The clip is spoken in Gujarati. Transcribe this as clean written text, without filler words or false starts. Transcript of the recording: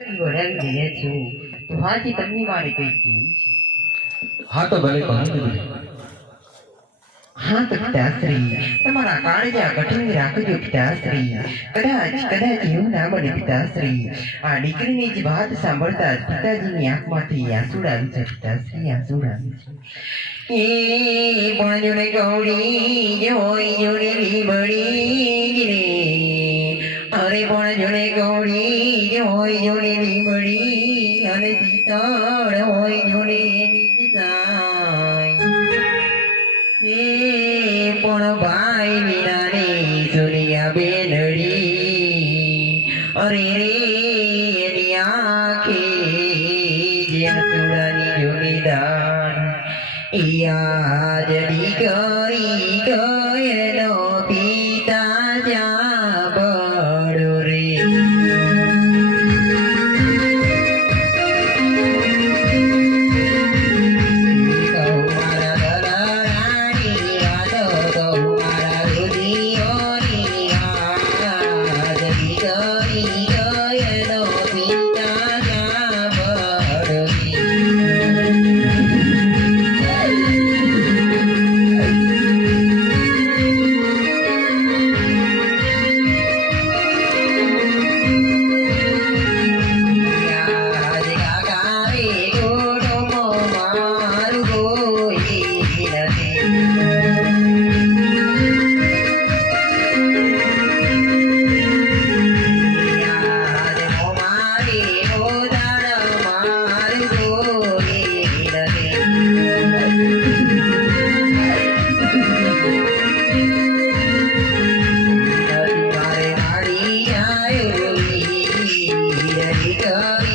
વડાવી રહ્યા છો તો હાજી તમને મારે કઈ કેવું છે? હા તો ભલે કહું દીધું. હા તો પિતાશ્રી તમારા કાળજા કઠણ રાખજો પિતાશ્રી. કદાચ એવું ના બને પિતાશ્રી. આ દીકરીની જ વાત સાંભળતા જ પિતાજીની આંખમાંથી આંસુડા આવી છે પિતાશ્રી, આંસુડા આવી છે. એ પણ જોડે ગૌરી જોઈ જોડે લીમડી રે, અરે પણ જોડે ગૌરી જોઈ જોડે લીમડી, અને પિતળ હોય જોડે એની જ સાય. એ પણ ભાઈ વિનાને સુનિયા બેનડી, અરે રે એની આંખે જેમ સુડાની જોડીદાર, યાદ કરી ગયેલો પિતા જા બડો રે. Go.